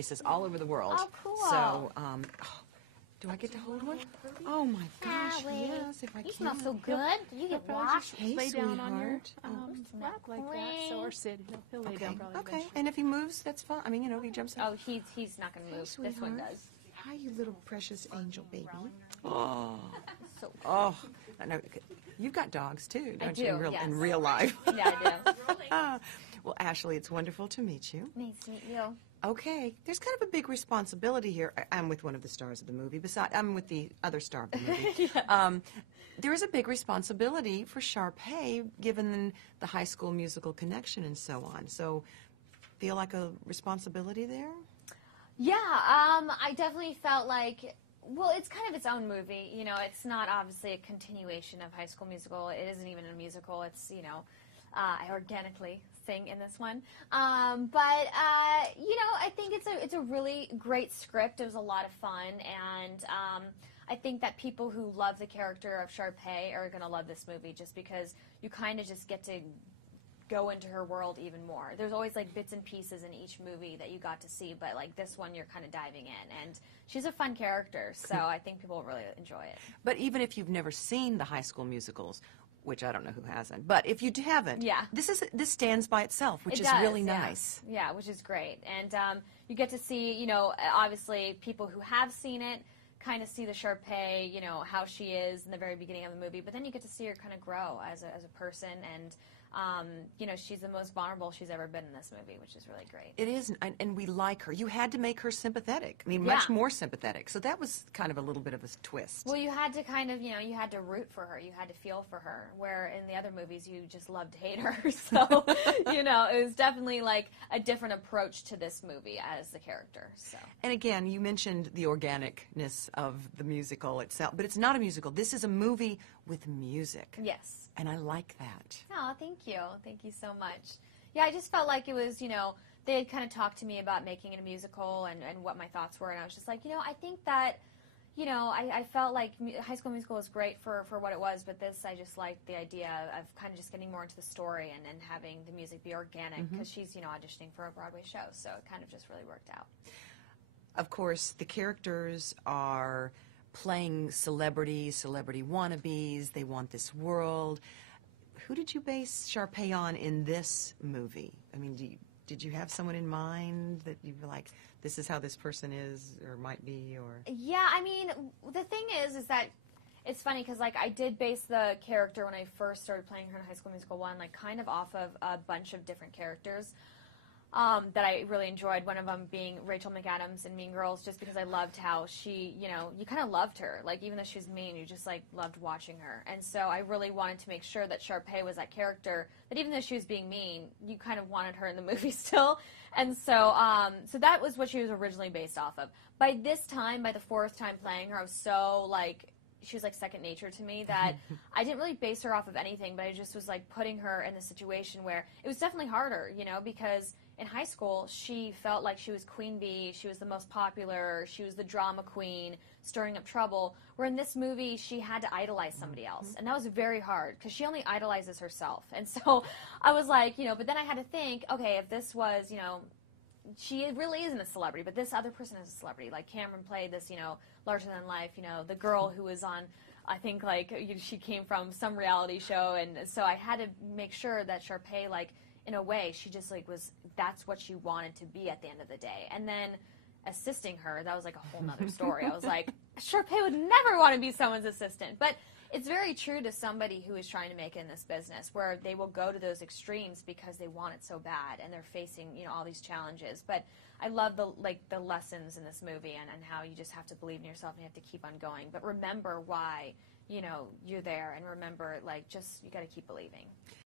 places all over the world. Oh, cool. So, do I get to hold one? Oh my gosh, yes, if I can. You smell so good. You get washed. Hey, lay down on your sweetheart. lap like that. So, or sit. He'll lay down probably. Okay, and if he moves, that's fine. I mean, you know, if he jumps out. Oh, he's not going to move. Sweetheart. This one does. Hi, you little precious angel baby. So I know. You've got dogs too, don't do, you? yes. In real life. yeah, I do. Well, Ashley, it's wonderful to meet you. Nice to meet you. Okay, there's kind of a big responsibility here. I'm with one of the stars of the movie. I'm with the other star of the movie. There is a big responsibility for Sharpay, given the High School Musical connection and so on. So, feel like a responsibility there? Yeah, I definitely felt like, well, it's kind of its own movie. You know, it's not obviously a continuation of High School Musical. It isn't even a musical. It's, you know, I organically sing in this one. But you know, I think it's a really great script. It was a lot of fun, and I think that people who love the character of Sharpay are going to love this movie just because you kind of just get to go into her world even more. There's always like bits and pieces in each movie that you got to see, but like this one you're kind of diving in, and she's a fun character, so I think people will really enjoy it. But even if you've never seen the High School Musicals, which I don't know who hasn't, but if you haven't, this stands by itself, which is really nice. Yeah, which is great. And you get to see, you know, obviously people who have seen it kind of see the Sharpay, you know, how she is in the very beginning of the movie, but then you get to see her kind of grow as a person, and you know, she's the most vulnerable she's ever been in this movie, which is really great. It is, and we like her. You had to make her sympathetic. I mean, much more sympathetic. So that was kind of a little bit of a twist. Well, you had to kind of, you know, you had to root for her. You had to feel for her, where in the other movies you just loved to hate her. So, you know, it was definitely like a different approach to this movie as the character. So. And again, you mentioned the organicness of the musical itself, but it's not a musical. This is a movie with music. Yes. And I like that. Oh, thank you. Thank you so much. Yeah, I just felt like it was, you know, they had kind of talked to me about making it a musical and what my thoughts were, and I was just like, you know, I think that, you know, I felt like High School Musical was great for what it was, but this, I just liked the idea of kind of just getting more into the story and having the music be organic, because she's, you know, auditioning for a Broadway show, so it kind of just really worked out. Of course, the characters are playing celebrity wannabes. They want this world. Who did you base Sharpay on in this movie? I mean, did you have someone in mind that you were like, this is how this person is or might be? Or yeah, I mean, the thing is that it's funny because like I did base the character when I first started playing her in High School Musical 1, like kind of off of a bunch of different characters that I really enjoyed. One of them being Rachel McAdams in Mean Girls, just because I loved how she, you know, you kind of loved her. Like, even though she was mean, you just, like, loved watching her. And so I really wanted to make sure that Sharpay was that character, that even though she was being mean, you kind of wanted her in the movie still. And so, so that was what she was originally based off of. By this time, by the fourth time playing her, I was so, like, she was like second nature to me that I didn't really base her off of anything, but I just was like putting her in a situation where it was definitely harder, you know, because in high school she felt like she was Queen Bee, she was the most popular, she was the drama queen, stirring up trouble, where in this movie she had to idolize somebody else, and that was very hard because she only idolizes herself. And so I was like, you know, but then I had to think, okay, if this was, you know, she really isn't a celebrity, but this other person is a celebrity. Like Cameron played this, you know, larger than life, you know, the girl who was on, I think, like, she came from some reality show, and so I had to make sure that Sharpay, like, in a way, she just, like, was, that's what she wanted to be at the end of the day. And then assisting her, that was, like, a whole nother story. I was like, Sharpay would never want to be someone's assistant. But it's very true to somebody who is trying to make it in this business, where they will go to those extremes because they want it so bad and they're facing, you know, all these challenges. But I love the lessons in this movie, and how you just have to believe in yourself and you have to keep on going. But remember why, you know, you're there, and remember, like, just, you got to keep believing.